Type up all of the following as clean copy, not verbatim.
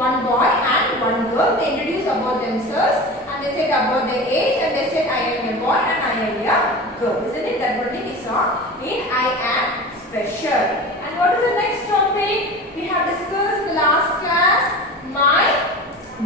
one boy and one girl. They introduced about themselves and they said about their age and they said I am a boy and I am a girl. Isn't it? That only we saw in I am special. And what is the next topic? We have discussed in the last class my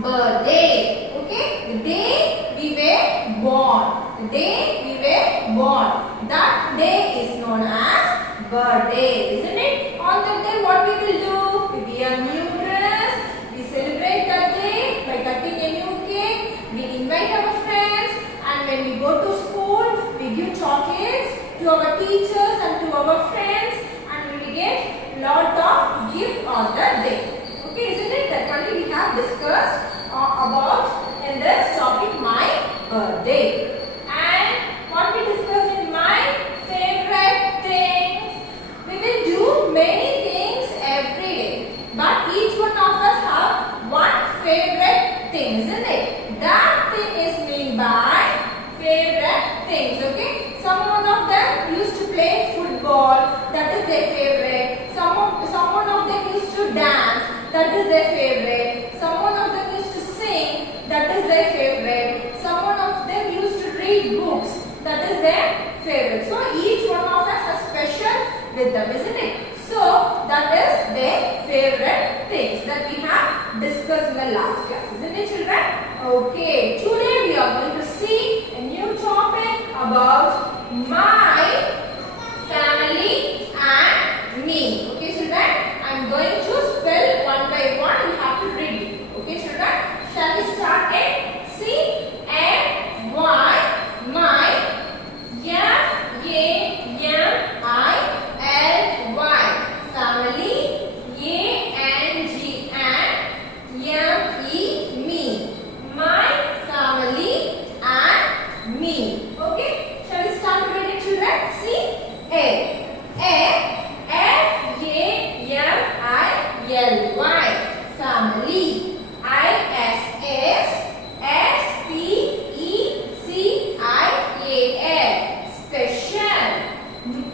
birthday. Okay? The day we were born. The day we were born. That day is known as birthday. Isn't it? On that day what we will do? We wear new dress. We celebrate that day by cutting a new cake. We invite our friends. And when we go to school, we give chocolates to our teachers and to our friends. And we will get lot of gifts on that day. Okay, isn't it? That only we have discussed about in this topic my birthday. And what we discussed in my favorite things. We will do many things every day. But each one of us have one favorite thing, isn't it? That thing is meant by favorite things. Okay? Someone of them used to play football. That is their favorite. Someone of them used to dance. That is their favorite. Someone of them used to sing. That is their favorite. Someone of them used to read books. That is their favorite. So each one of us has special with them, isn't it? So that is their favorite things that we have discussed in the last class, isn't it, children? Okay. Today we are going to see a new topic about my family and me. Okay, children? I am going to spell one by one. You have to read it. Okay, children? Shall we start it? C M Y my F A M I L Y family A N G and M E me my family and me. Okay, shall we start to read it, children? C A F A M I L Y family.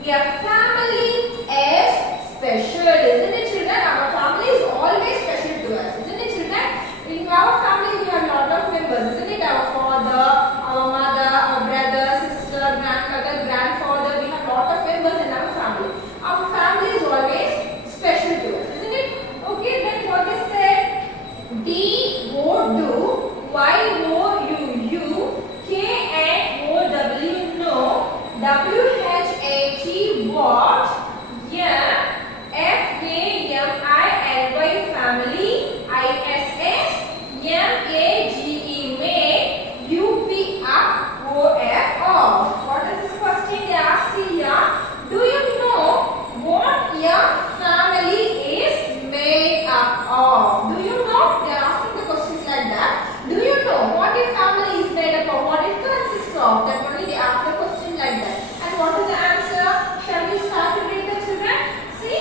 Your family is special, isn't it, children? Our family is always special to us, isn't it, children? In our family, we have a lot of members, isn't it? Our father, our mother, our brother, sister, grandmother, grandfather. We have a lot of members in our family. Our family is always special to us, isn't it? Okay, then what is said? D O do, Y O U U, K N O W no, W H A T what, M F A M I L Y family, I S S M A G E may, U P up O F off. What is this question they ask here? Do you know what your family is made up of? Do you know? They are asking the questions like that. Do you know what your family is made up of? What it consists of? That only they ask the question like that. And what is the answer? Shall we start to read the children? See,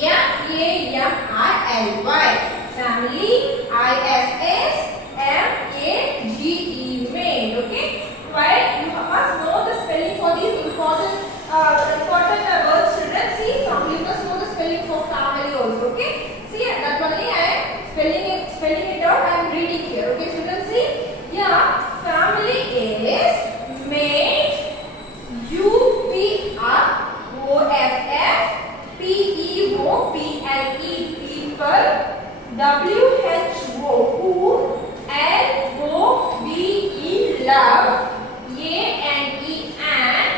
F-A-M-I-L-Y family, I-S-S-M-A-G-E made. Okay, right? You must know the spelling for these important words, children. See, you must know the spelling for family also. Okay, see that only I am spelling it out. I am reading here. Okay, children. See, yeah, family is made. U-P-R-O-F-F-P-E-O-P-L-E people, W-H-O-O, L-O-V-E love, A-N-E and,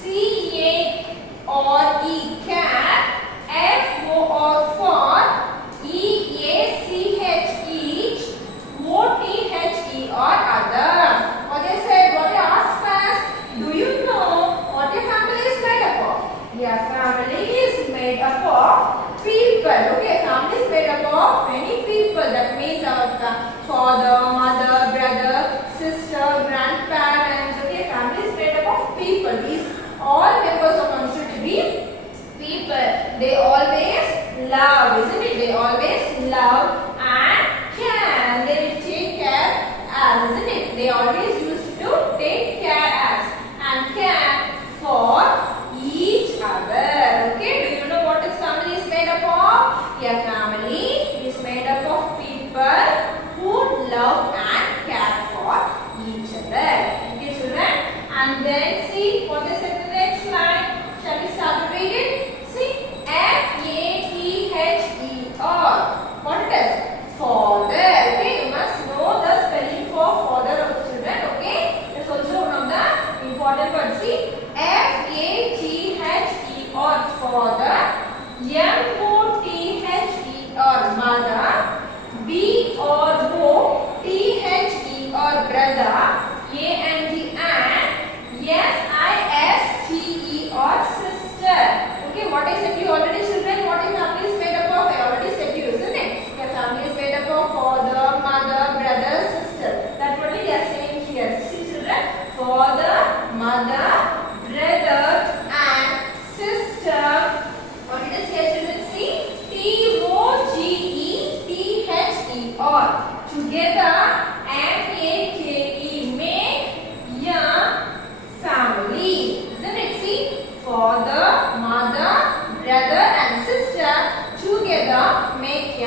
C-A-R-E cat, F-O-R for, E-A-C-H each, O-T-H-E-R other. What they said, what they asked first, do you know what your family is made up of? Your family is made up of people. Okay, family is made up of many people. That means our father, mother, brother, sister, grandparents. Okay, family is made up of people. These all members are considered to be people. They always love, isn't it? They always love and care. They will take care as, isn't it? They always used to take care as and care for each other. Okay, do you know what this family is made up of? Your family is M-O-T-H-E or mother, B or O, T-H-E or brother, A-N-D and S-I-S-T-E or sister. Okay, what I said to you already, children, what is family is made up of? I already said to you, isn't it? Your family is made up of father, mother, brother, sister. That's what they are saying here. See children, father, mother, brother and sister. What it is here children? See, T-O-G-E-T-H-E or together M-A-K-E make a family. Isn't it? See, father, mother, brother and sister together make a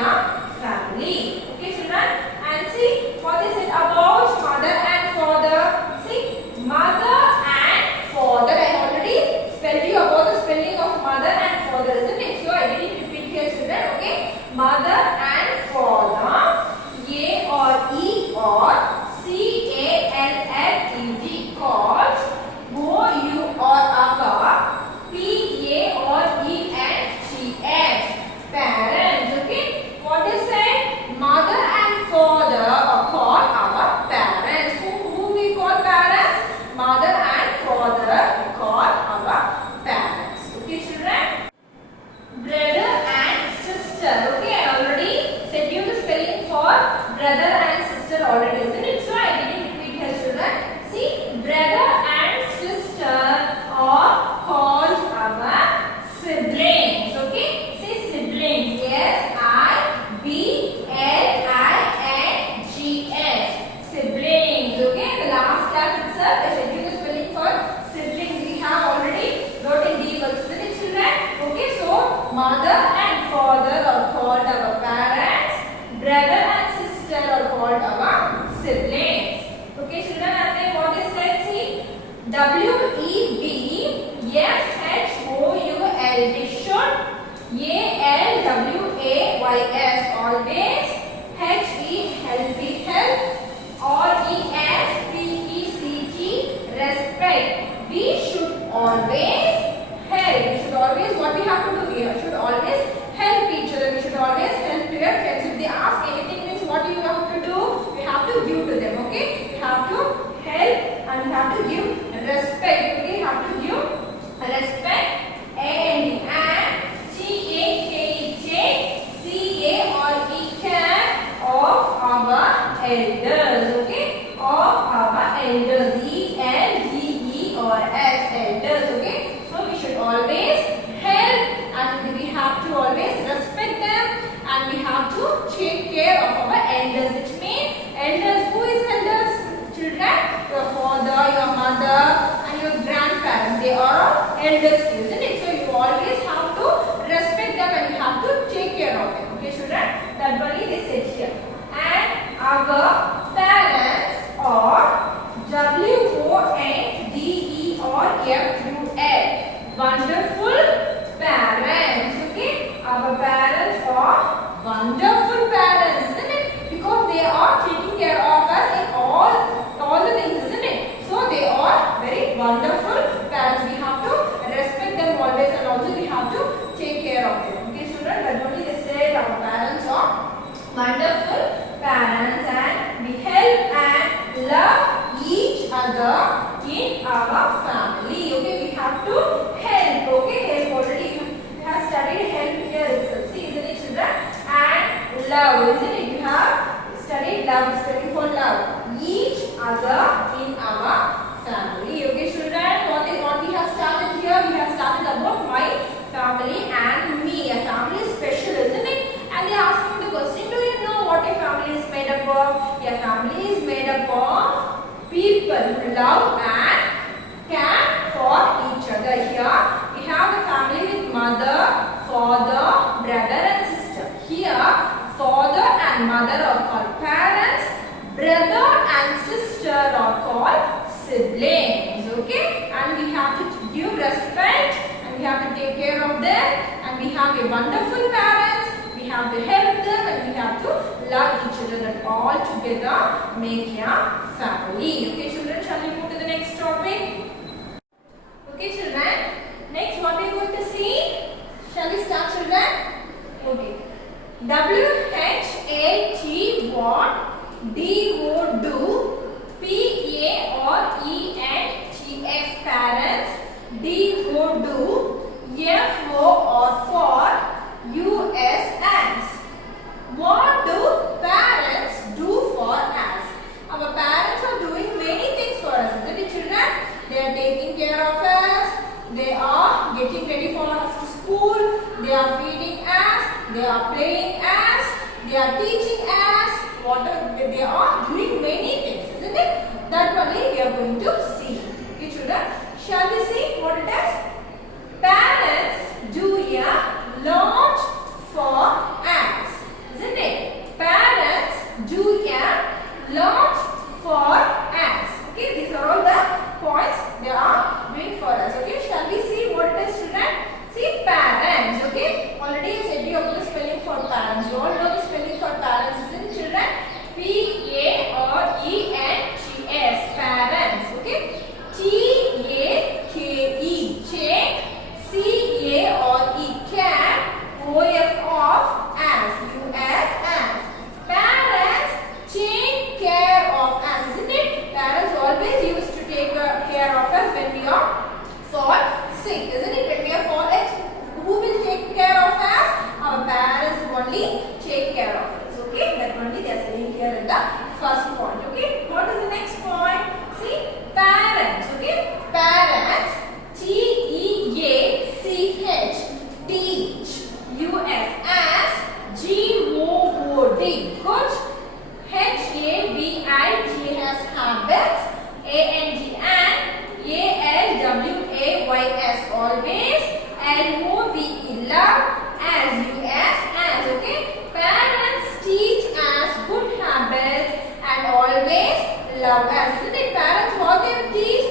family. Okay children? And see what is it about mother and father? See, mother and father. I already spelled you about the spelling of mother and father, isn't it? So I didn't repeat here children. Okay, mother and father. A or E or C-A-L-L-E-D called. O-U or our. P-A or E-N-G-S. Parents. Okay, what is it? Mother and father are called our parents. Who we call parents? Mother and father call our parents. Okay children? Brother and sister. Okay, I already said you the spelling for brother and sister already, isn't it? So I didn't repeat here children. See, brother and sister are called our siblings. Okay, see siblings. S-I-B-L-I-N-G-S. Siblings. Okay, the last class itself I said you the spelling for siblings. We have already wrote in detail, isn't it children? Okay, so mother and father are called our parents. Brother and sister are called our siblings. Okay children, and then what is that? See, W-E-B-S-H-O-U-L-D should. A-L-W-A-Y-S always. H-E healthy help. R-E-S-P-E-C-T respect. We should always help. We should always, what we have to do? We should always help each other. We should always help your friends. If they ask anything, means what do you have to do? We have to give to them. Okay, we have to help and we have to give respect. Okay, we have to give respect. And G-A-K-J-C-A or E-K-A of our elders. Okay, of our elders. E-L-D-E or S elders. Okay, so we should always help and we have to always respect them and we have to take care of our elders, which means elders. Who is elders? Children, your father, your mother and your grandparents, they are all elders to you, isn't it? So you always have to respect them and you have to take care of them. Okay children, that only they said here. And our parents are W-O-N-D-E or F-U-L. Wonderful parents. Okay, our parents are wonderful parents, isn't it? Because they are taking care of us in all the things, isn't it? So they are very wonderful parents. We have to respect them always and also we have to take care of them. Okay children, that only they said our parents are wonderful parents and we help and love each other in our family. Okay, we have to help. Okay, help already you have studied help here itself. See, isn't it children? And love, isn't it? You have studied love, studying for love. Each other in our family. Okay children, what we have started here? We have started about my family and me. A family is special, isn't it? And they are asking the question, do you know what a family is made up of? A family is made up of people who love and care for each other. Here we have a family with mother, father, brother and sister. Here father and mother are called parents, brother and sister are called siblings. Okay, and we have to give respect and we have to take care of them and we have a wonderful parents. We have to help them and we have to love each other and all together make a family. Okay children, shall we move to the next topic? Okay children, next what we are going to see? Shall Shall we start, children? Okay. WHAT what? DO do. PARENTS parents. DO do. FO or for. US as. What do parents do for us? Our parents are doing many things for us, isn't it, children? They are taking care of us. They are getting ready for us to school. They are feeding us. They are playing us. They are teaching us. They are doing many things, isn't it? That only we are going to see. Okay, children. Shall we see what it is? Parents do a lot for us, isn't it? Parents do a lot for us. Okay, these are all the points they are doing for us. Okay, shall we see what it is, children? See, parents. Okay, already I said you about the spelling for parents. You all know the spelling for parents, isn't it, children? PARENTS, parents. Okay, TAKE, check. CARE, cat. OF of as, US as. Parents take care of us, isn't it? Parents always used to take care of us when we are fall sick, isn't it? When we are fall sick, who will take care of us? Our parents only take care of us. Okay, that only they are saying here in the first point. Okay, what is the next point? See, parents. Okay, parents. TEACH, teach. US as. GOOD, good. HABIT has habits. ANG and ALWAYS always. LOVE love. As US as. Okay, parents teach us good habits and always love us, isn't it? Parents what they teach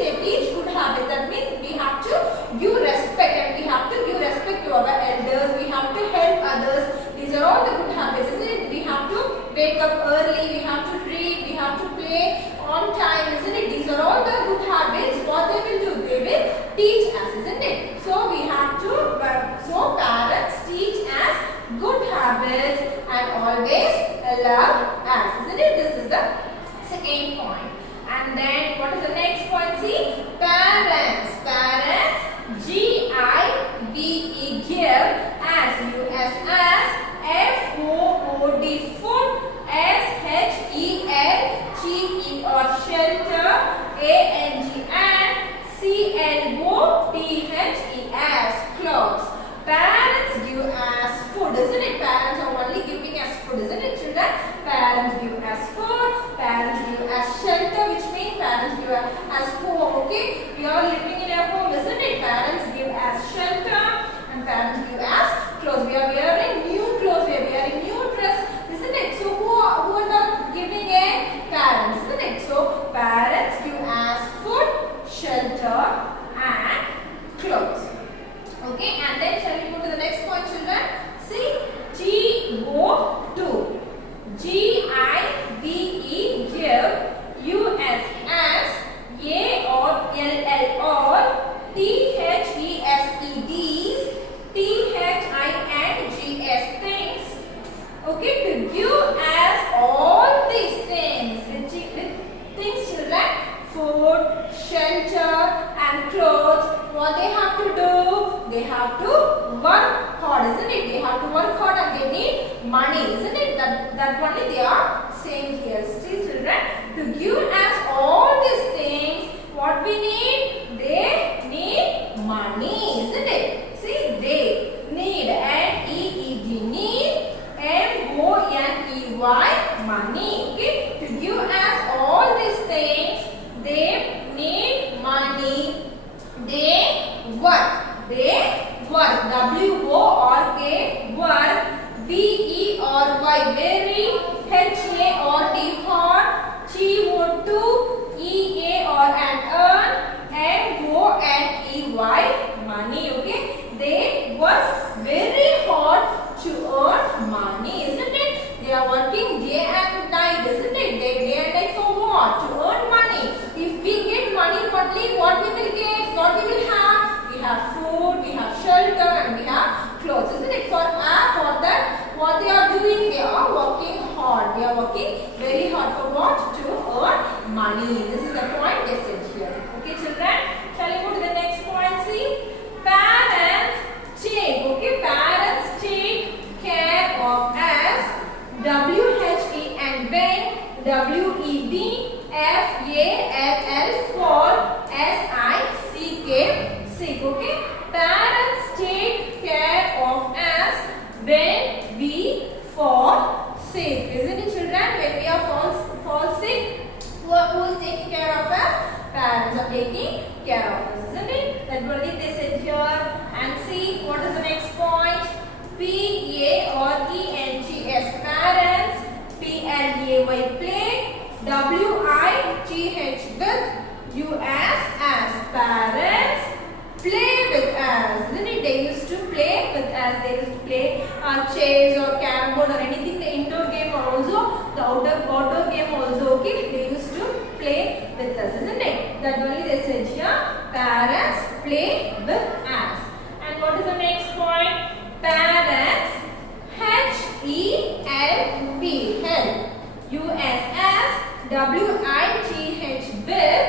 good habits. That means we have to give respect, and we have to give respect to our elders. We have to help others. These are all the good habits, isn't it? We have to wake up early. We have to read. We have to play on time, isn't it? These are all the good habits. What they will do? They will teach us, isn't it? So we have to. So parents teach us good habits and always love us, isn't it? This is the second point. And then what is the next point? See, parents. Parents. GIVE, give. As, US as. FOOD, food. SHELTE or shelter. ANG and CLOTHES, clothes. Parents give us food, isn't it? Parents are only giving us food, isn't it, children? Parents give us food. Parents give us shelter, which means parents give us home. Okay, we are living in a home, isn't it? Parents give us shelter and parents give us clothes. We are wearing new clothes. We are wearing new dress, isn't it? So who are the giving a parents, isn't it? So parents give us food, shelter and clothes. Okay, and then shall we go to the next point, children? See, GO2. GIVE, give. US as. A or LL or. THESEDs. THINGS, things. Okay, to give us all these things. With things, children. Food, shelter and clothes. What they have to do? They have to work hard, isn't it? They have to work hard and they need money, isn't it? That only they are saying here. See, children, to give us all these things, what we need? They need money, isn't it? See, they need. NEED, need. MONEY, money. Okay, to give us all these things, they need money. They work. They work. WORK, work. VERY, very. HARD, hard. GO2, EA or an earn. money. This is the point they said here. Okay, children. Shall we go to the next point? See, parents take. Okay, parents take care of us. W-H-E and when. W-E-B-F-A-L-L for S-I-C-K. Sick. Okay, parents take care of us when we fall sick. Isn't it, children? When we are fall sick, who is taking care of us? Parents are taking care of us, isn't it? That's what they said here. And see, what is the next point? P-A-R-E-N-T-S, parents. P-L-A-Y, play. W-I-T-H, with. U-S, as, parents. Play with us, isn't it? They used to play with us. They used to play chess or carrom board or anything. The indoor game or also the outdoor game also. Okay, they used to play with us, isn't it? That only they said here. Parents play with us. And what is the next point? Parents, H-E-L-P, help. U-S-S, W-I-T-H, with.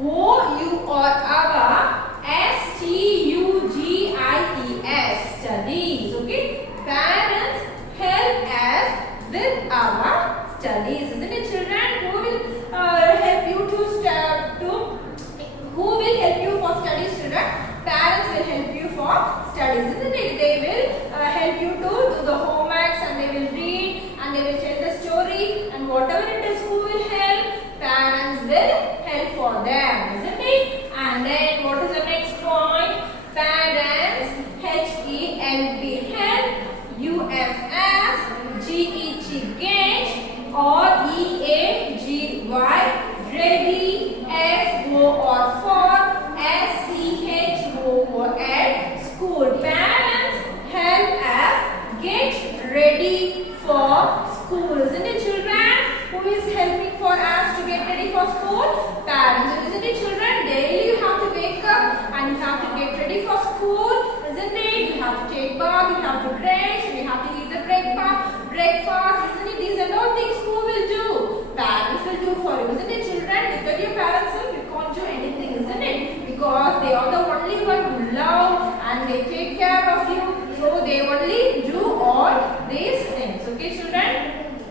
O-U-R-our. S-T-U-G-I-E-S, studies. Okay, parents help us with our studies, isn't it, children? Who will help you who will help you for studies, children? Parents will help you for studies, isn't it? They will help you to do the homeworks, and they will read, and they will tell the story, and whatever it is, who will help? Parents will help for them, isn't it? And then what is the next point? Parents, H-E-L-P, help. U-F-S, G-E-T, get. Or E-A-G-Y, ready. F-O-R, for. S-C-H-O-O-L, school. Parents help us get ready for school, isn't it, children? Who is helping for us to get ready for school? Parents, isn't it, children? Daily you have to wake up and you have to get ready for school, isn't it? You have to take bath, you have to dress, you have to eat the breakfast, isn't it? These are all things who will do? Parents will do for you, isn't it, children? Without your parents, you can't do anything, isn't it? Because they are the only one who love and they take care of you. So they only do all these things. Okay, children?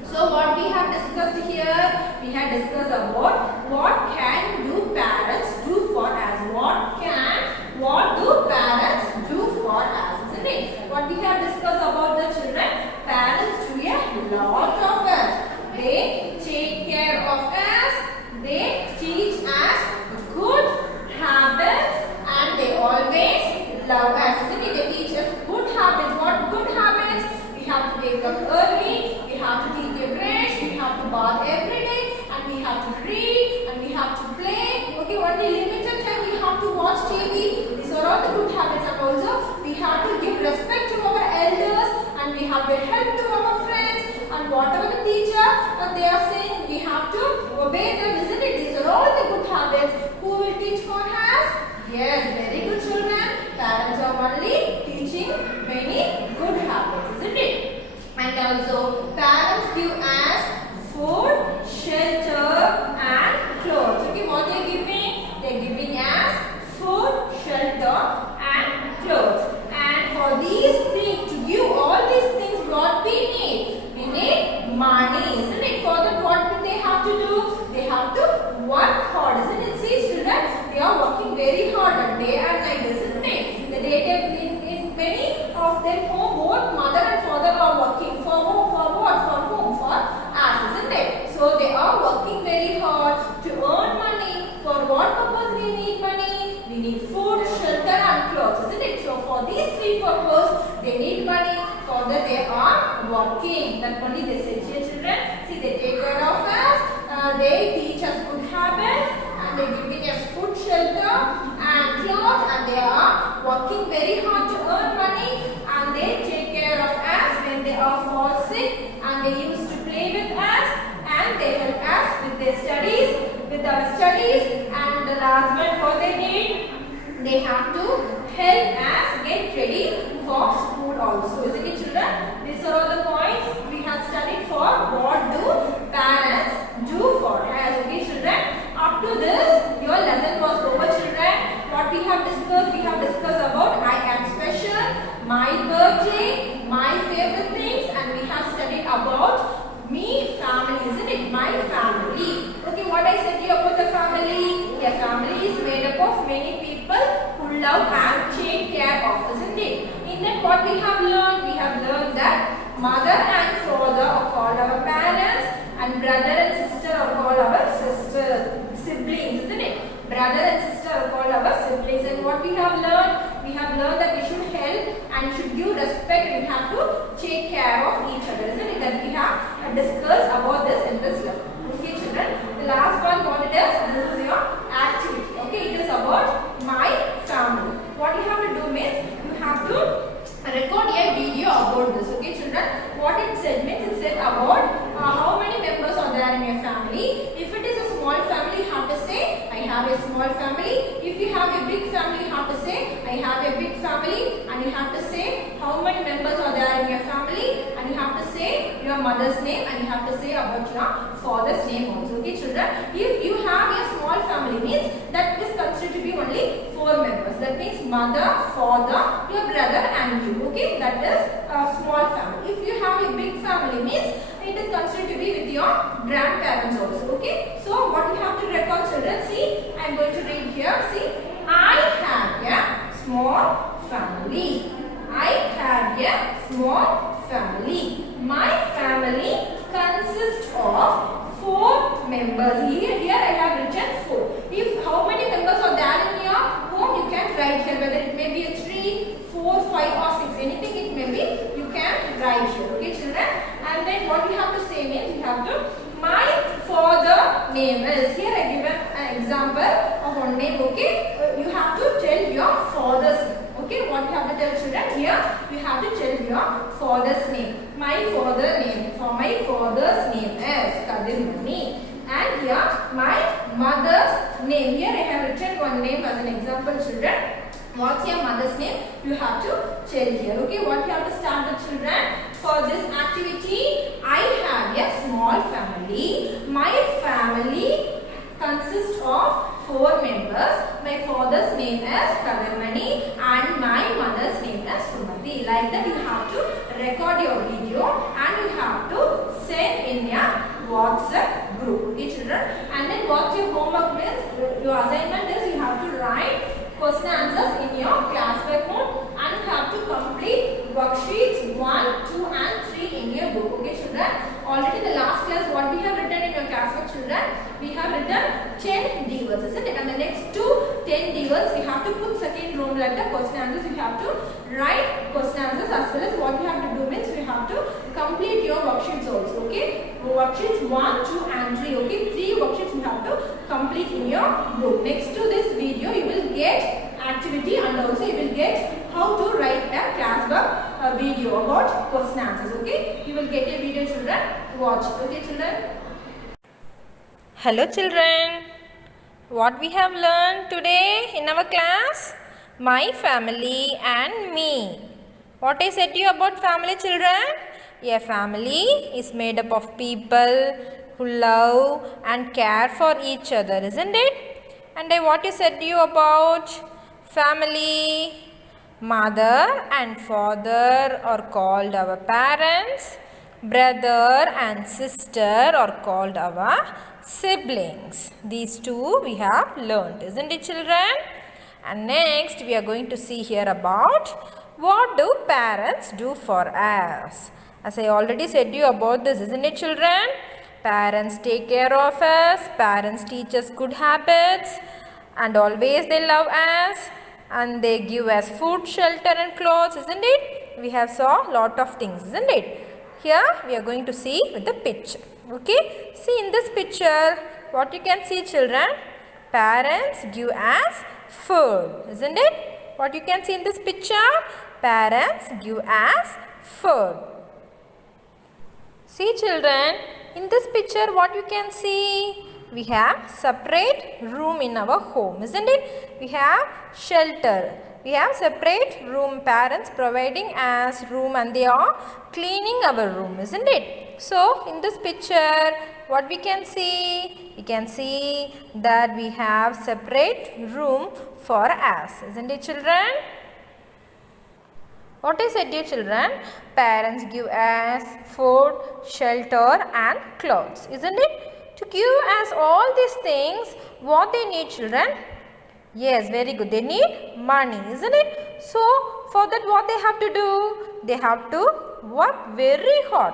So what we have discussed here, we have discussed about what can do parents do for us. What do parents do for us, isn't it? What we have discussed about the children, parents do a lot of us. They take care of us, they teach us good habits, and they always love us, isn't it? They teach us good habits. What good habits? We have to wake up early, we have to take a brush, we have to bath every day, and we have to read, and we have to play. Okay, only limited time we have to watch TV. These are all the good habits. And also we have to give respect to our elders, and we have to help to our friends, and whatever the teacher they are saying, we have to obey them, isn't it? These are all the good habits. Who will teach for us? Yes, very good, children. Parents are only teaching many good habits, isn't it? And also parents give us food, shelter, and clothes. Okay, what they are giving? They are giving us food, shelter, and clothes. And for these things, to give all these things, what we need? We need money, isn't it? For that, what do they have to do? They have to work hard, isn't it? See, children, they are working very hard day and night, isn't it? The daytime in many of them home, both mother and father are working for home, for what? For home, for us, isn't it? So they are working very hard to earn money. For what purpose we need money? We need food, shelter, and clothes, isn't it? So for these three purposes, they need money. For that they are working. That only they say, children. See, they take care of us. They teach us good habits, and they giving us food, shelter, and clothes, and they are working very hard to earn money, and they take care of us when they are fall sick, and they used to play with us, and they help us with their studies, and the last one what they need, they have to help us get ready for school also, isn't it, children? These are all the points we have studied for what do parents do for us, okay, children? mother and father are called our parents, and brother and sister are called our siblings, isn't it? Brother and sister are called our siblings. And what we have learned? We have learned that we should help and should give respect. We have to take care of each other, isn't it? That we have discussed about this in this lesson. Okay, children. The last one, what it is? This is your activity. Okay, it is about my family. What you have to do means you have to record a video about this. Okay, children. What it said means it said about how many members are there in your family. If it is a small family, you have to say I have a small family. If you have a big family, you have to say I have a big family, and you have to say how many members are there in your family, and you have to say your mother's name, and you have to say about your father's name also. Okay, children. If you have a small family means that is considered to be only 4 members. That means mother, father, your brother and you. Okay, that is a small family. If you have a big family means it is considered to be with your grandparents also. Okay, so what you have to record, children? See, I am going to read here. See, I have a small family. I have a small family. My family consists of 4 members. Here I have written 4. If how many members are there in your home, you can write here. Whether it may be a 3, 4, 5 or 6, anything it may be, you can write here. Okay, children. And then what you have to say means you have to, my father name is, here I give an example of one name. Okay, you have to tell your father's name. Okay, what you have to tell, children? Here you have to tell your father's name. My father name, for my father's name is Kadirmani. And here my mother's name. Here I have written one name as an example, children. What's your mother's name? You have to tell here. Okay, what you have to start with, children? For this activity, I have a small family. My family consists of 4 members. My father's name is Kadirmani and my mother's name is Sumati. Like that, you have to record your video and you have to send in your WhatsApp group. Okay, children. And then what your homework means? Your assignment is you have to write question answers in your class work note and you have to complete worksheets 1, 2 and 3 in your book. Okay, children. Already in the last class, what we have written in your class work, children? We have written 10 D words, isn't it? And the next 10 D words, we have to put second row like the question answers. You have to write question answers as well as what you have to do means we have to complete your worksheets also. Okay, worksheets 1, 2 and 3. Okay, 3 worksheets you have to complete in your book. Next to this video, you will get activity and also you will get how to write a class work video about question answers. Okay, you will get a video, children. Watch. Okay, children. Hello children, what we have learned today in our class? My family and me. What I said to you about family, children? A family is made up of people who love and care for each other, isn't it? And what you said to you about family? Mother and father are called our parents. Brother and sister are called our siblings. These two we have learned, isn't it, children? And next we are going to see here about what do parents do for us. As I already said to you about this, isn't it, children? Parents take care of us, parents teach us good habits and always they love us and they give us food, shelter and clothes, isn't it? We have saw lot of things, isn't it? Here we are going to see with the picture. Okay, see in this picture what you can see, children? Parents give us food, isn't it? What you can see in this picture? Parents give us food. See, children, in this picture what you can see? We have separate room in our home, isn't it? We have shelter. We have separate room, parents providing us room and they are cleaning our room, isn't it? So, in this picture, what we can see? We can see that we have separate room for us, isn't it, children? What I said, dear children? Parents give us food, shelter and clothes, isn't it? To give us all these things, what they need, children? Yes, very good. They need money, isn't it? So, for that what they have to do? they have to work very hard.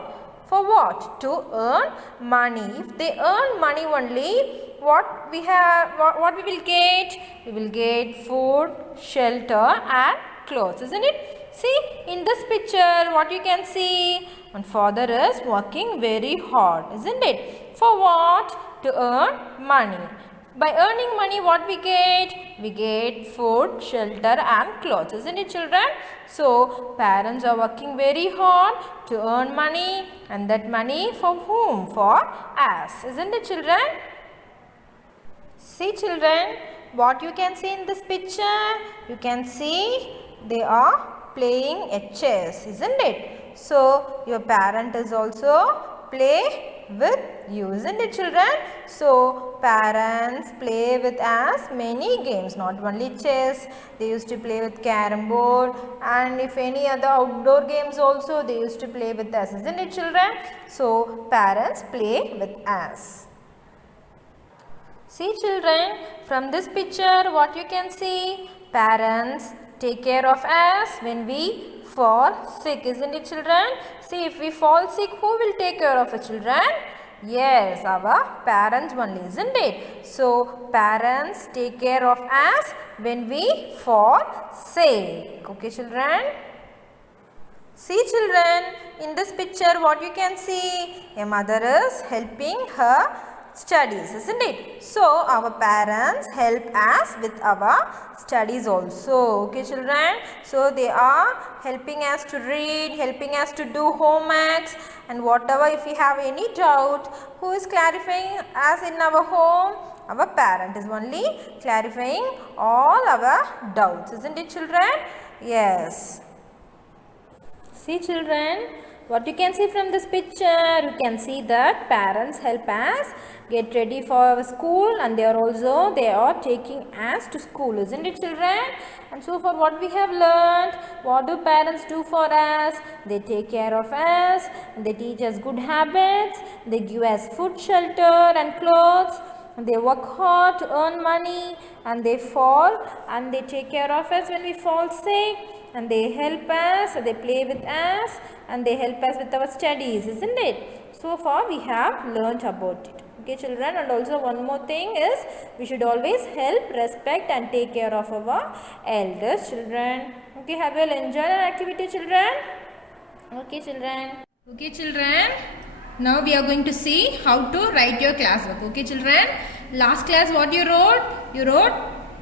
For what? To earn money. If they earn money only, what we will get? We will get food, shelter and clothes, isn't it? See, in this picture, what you can see? One father is working very hard, isn't it? For what? To earn money. By earning money, what we get? We get food, shelter and clothes, isn't it, children? So, parents are working very hard to earn money, and that money for whom? For us, isn't it, children? See, children, what you can see in this picture? You can see they are playing a chess, isn't it? So, your parent is also play with you, isn't it, children? So, parents play with us many games, not only chess. They used to play with carom board, and if any other outdoor games also they used to play with us, isn't it, children? So, parents play with us. See, children, from this picture what you can see? Parents take care of us when we fall sick, isn't it, children? See, if we fall sick, who will take care of us, children? Yes, our parents only, isn't it? So, parents take care of us when we fall sick. Okay, children? See, children, in this picture what you can see? A mother is helping her studies, isn't it? So, our parents help us with our studies also. Okay, children? So, they are helping us to read, helping us to do homeworks, and whatever, if we have any doubt, who is clarifying us in our home? Our parent is only clarifying all our doubts, isn't it, children? Yes. See, children, what you can see from this picture? You can see that parents help us get ready for our school, and they are taking us to school, isn't it, children? And so for what we have learned, what do parents do for us? They take care of us, they teach us good habits, they give us food, shelter and clothes. They work hard to earn money, and they take care of us when we fall sick, and they help us, they play with us, and they help us with our studies, isn't it? So far we have learnt about it. Okay, children, and also one more thing is we should always help, respect and take care of our elders, children. Okay, have you all enjoyed our activity, children? Okay, children. Okay, children. Now we are going to see how to write your classwork. Okay, children. Last class what you wrote? You wrote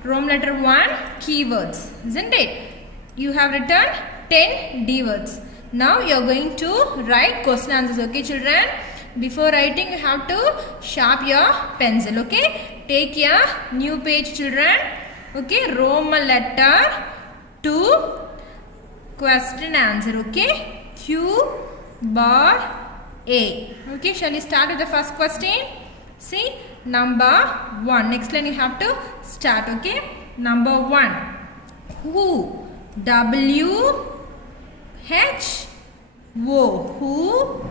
Roman letter 1 keywords, isn't it? You have written 10 D words. Now you are going to write question answers. Okay, children. Before writing, you have to sharpen your pencil. Okay. Take your new page, children. Okay. Roman letter 2 question answer. Okay. Q bar A. Okay, shall we start with the first question? See, number 1. Next line you have to start. Okay, number 1. Who? W H O. Who?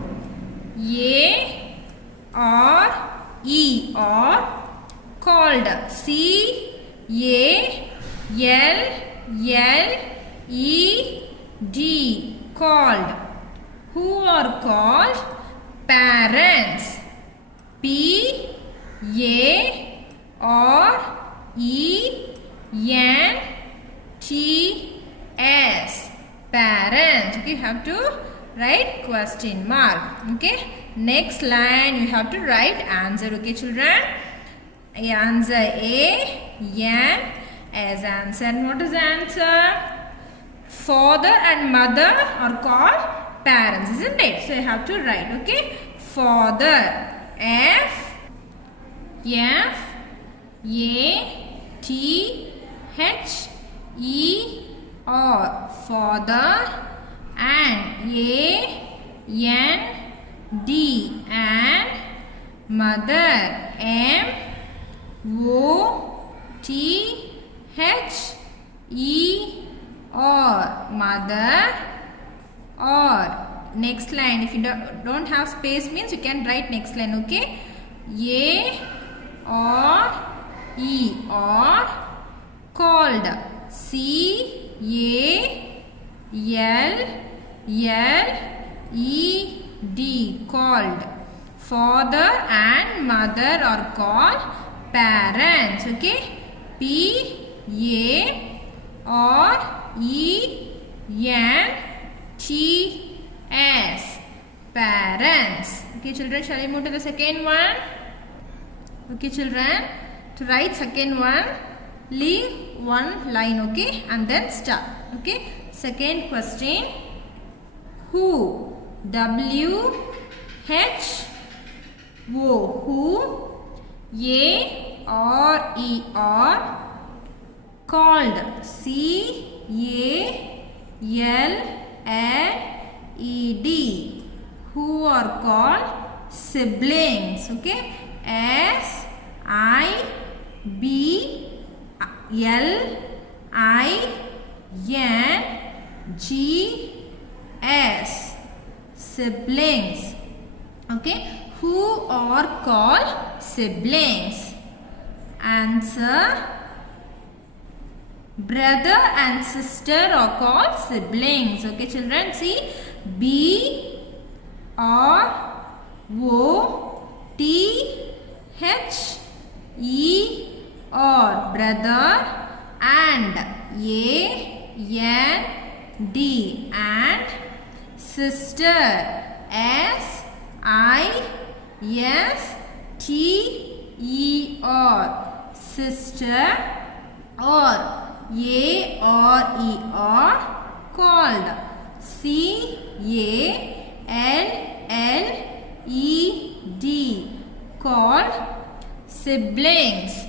A R E. Or called. C A L L E D. Called. Who are called? Parents. P A R E N T S. Parents. Okay, you have to write question mark. Okay. Next line you have to write answer. Okay, children. Answer A N as answer. And what is the answer? Father and mother are called parents, isn't it? So you have to write. Okay. Father. F A T H E R. Father. And A N D. And mother. M O T H E R. Mother. Or. Next line, if you don't have space means you can write next line. Okay. A R E. Or called. C A L called. Father and mother are called parents. Okay, Parents, parents. Okay children, shall we move to the second one? Okay children, to write second one, leave one line, okay, and then start. Okay, second question, who, W-H-O, who, A-R-E-R, called, C-A-L-L-E-D, who are called siblings. Okay, S-I-B-L-I-N-G-S, siblings. Okay, who are called siblings? Answer, brother and sister are called siblings. Okay children, see, B-R-O-T-H-E-R, brother, and A-N-D, and sister, S-I-S-T-E-R, sister, or A-R-E-R, called, C-A-L-L-E-D, called, siblings,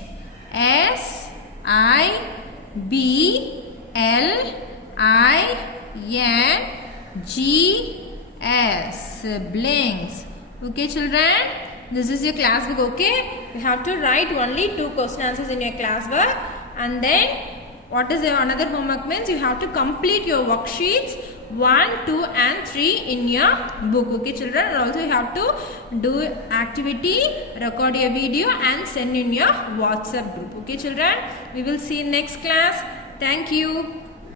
S-I-B-L-I-N-G-S, siblings. Okay children, this is your class book. Okay, you have to write only 2 question answers in your class work, and then what is your another homework means you have to complete your worksheets 1, 2 and 3 in your book. Okay children, and also you have to do activity, record your video and send in your WhatsApp group. Okay children, we will see in next class. Thank you.